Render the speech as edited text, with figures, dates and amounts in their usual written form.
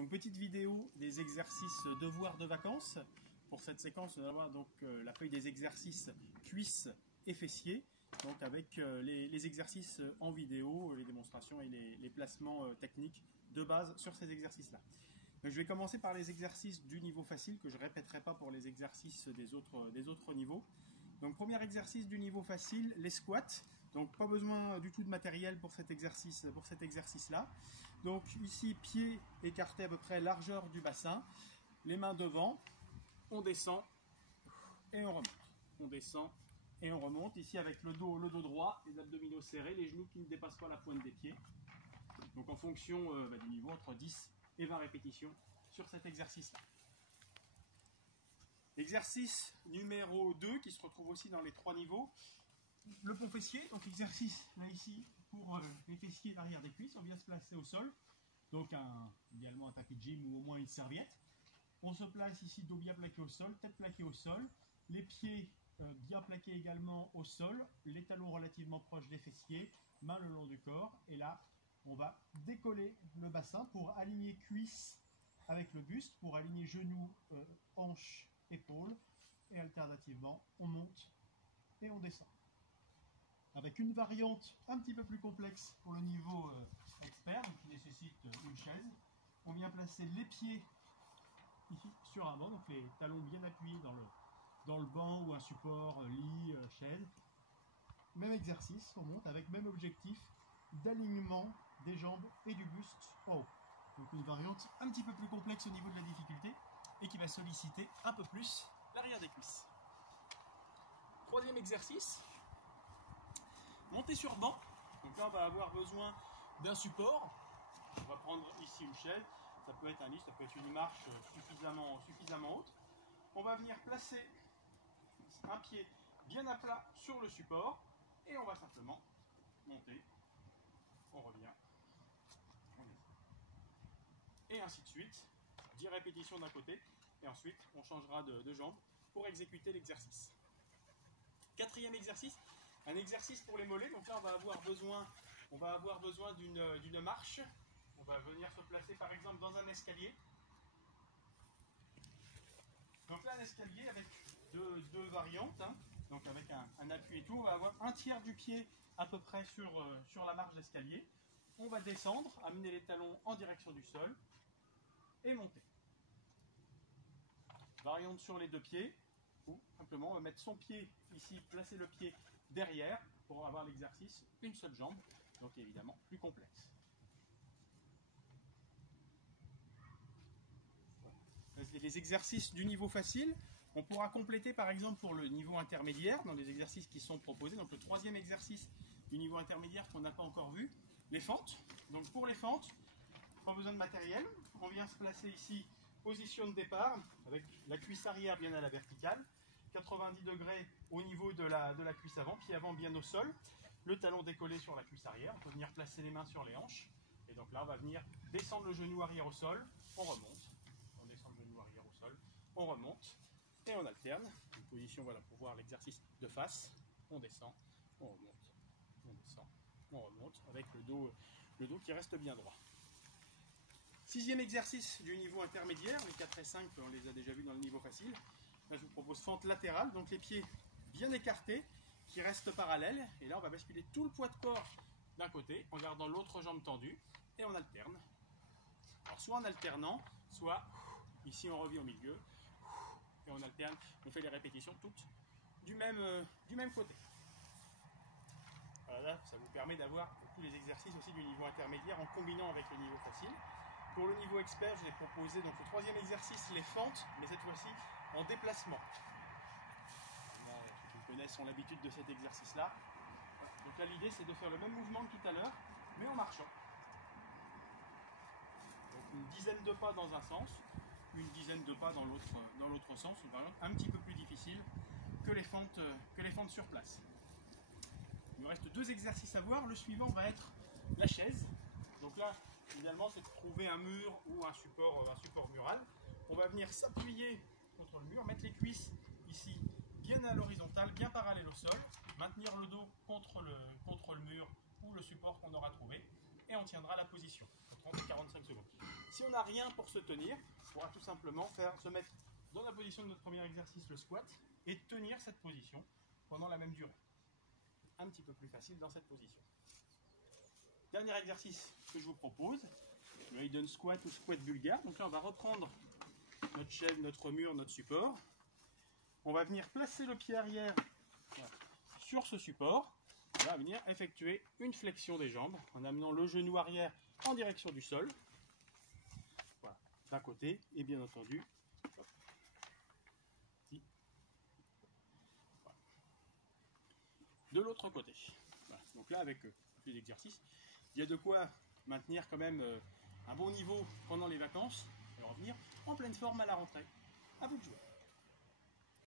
Donc petite vidéo des exercices devoirs de vacances. Pour cette séquence, on va avoir donc la feuille des exercices cuisses et fessiers, donc avec les exercices en vidéo, les démonstrations et les placements techniques de base sur ces exercices-là. Je vais commencer par les exercices du niveau facile, que je ne répéterai pas pour les exercices des autres niveaux. Donc premier exercice du niveau facile, les squats. Donc pas besoin du tout de matériel pour cet exercice-là. Donc ici, pieds écartés à peu près largeur du bassin, les mains devant, on descend et on remonte. On descend et on remonte. Ici avec le dos droit, les abdominaux serrés, les genoux qui ne dépassent pas la pointe des pieds. Donc en fonction du niveau, entre 10 et 20 répétitions sur cet exercice-là. Exercice numéro 2 qui se retrouve aussi dans les 3 niveaux. Le pont fessier, donc exercice là ici pour les fessiers l'arrière des cuisses. On vient se placer au sol, donc idéalement un tapis de gym ou au moins une serviette. On se place ici, dos bien plaqué au sol, tête plaquée au sol, les pieds bien plaqués également au sol, les talons relativement proches des fessiers, mains le long du corps, et là on va décoller le bassin pour aligner cuisses avec le buste, pour aligner genoux, hanches, épaules, et alternativement on monte et on descend. Avec une variante un petit peu plus complexe pour le niveau expert, qui nécessite une chaise. On vient placer les pieds ici sur un banc, donc les talons bien appuyés dans le banc ou un support, lit, chaise. Même exercice, on monte avec même objectif d'alignement des jambes et du buste en haut. Donc une variante un petit peu plus complexe au niveau de la difficulté et qui va solliciter un peu plus l'arrière des cuisses. Troisième exercice. Monter sur banc, donc là on va avoir besoin d'un support. On va prendre ici une chaise, ça peut être un lit, ça peut être une marche suffisamment haute. On va venir placer un pied bien à plat sur le support et on va simplement monter, on revient, on descend. Et ainsi de suite, 10 répétitions d'un côté et ensuite on changera de jambe pour exécuter l'exercice. Quatrième exercice. Un exercice pour les mollets, donc là on va avoir besoin d'une marche. On va venir se placer par exemple dans un escalier. Donc là un escalier avec deux variantes, hein. Donc avec un appui et tout. On va avoir un tiers du pied à peu près sur la marche d'escalier. On va descendre, amener les talons en direction du sol et monter. Variante sur les deux pieds, ou simplement on va mettre son pied ici, placer le pied derrière pour avoir l'exercice une seule jambe, donc évidemment plus complexe. Les exercices du niveau facile, on pourra compléter par exemple pour le niveau intermédiaire dans les exercices qui sont proposés. Donc le troisième exercice du niveau intermédiaire qu'on n'a pas encore vu, les fentes. Donc pour les fentes, pas besoin de matériel, on vient se placer ici, position de départ avec la cuisse arrière bien à la verticale. 90 degrés au niveau de la cuisse avant, pied avant bien au sol, le talon décollé sur la cuisse arrière, on peut venir placer les mains sur les hanches, et donc là on va venir descendre le genou arrière au sol, on remonte, on descend le genou arrière au sol, on remonte, et on alterne, une position voilà, pour voir l'exercice de face, on descend, on remonte, on descend, on remonte, avec le dos qui reste bien droit. Sixième exercice du niveau intermédiaire, les 4 et 5, on les a déjà vus dans le niveau facile. Là, je vous propose fente latérale, donc les pieds bien écartés, qui restent parallèles. Et là, on va basculer tout le poids de corps d'un côté, en gardant l'autre jambe tendue, et on alterne. Alors, soit en alternant, soit ici, on revient au milieu, et on alterne. On fait les répétitions toutes du même côté. Voilà, là, ça vous permet d'avoir tous les exercices aussi du niveau intermédiaire en combinant avec le niveau facile. Pour le niveau expert, je vais proposer donc le troisième exercice, les fentes, mais cette fois-ci en déplacement. Ceux qui me connaissent ont l'habitude de cet exercice-là. Donc là, l'idée, c'est de faire le même mouvement que tout à l'heure, mais en marchant. Donc une dizaine de pas dans un sens, une dizaine de pas dans l'autre sens, une variante un petit peu plus difficile que les fentes sur place. Il me reste 2 exercices à voir. Le suivant va être la chaise. Donc là, idéalement, c'est de trouver un mur ou un support mural. On va venir s'appuyer contre le mur, mettre les cuisses ici bien à l'horizontale, bien parallèles au sol, maintenir le dos contre le mur ou le support qu'on aura trouvé, et on tiendra la position pour 30 à 45 secondes. Si Si on n'a rien pour se tenir, on pourra tout simplement se mettre dans la position de notre premier exercice, le squat, et tenir cette position pendant la même durée. Un petit peu plus facile dans cette position. Dernier exercice que je vous propose, le hidden squat ou squat bulgare. Donc là, on va reprendre notre chaise, notre mur, notre support. On va venir placer le pied arrière sur ce support. On va venir effectuer une flexion des jambes en amenant le genou arrière en direction du sol. Voilà, d'un côté et bien entendu voilà, de l'autre côté. Voilà. Donc là, avec plus d'exercices, il y a de quoi maintenir quand même un bon niveau pendant les vacances et revenir en pleine forme à la rentrée. À vous de jouer.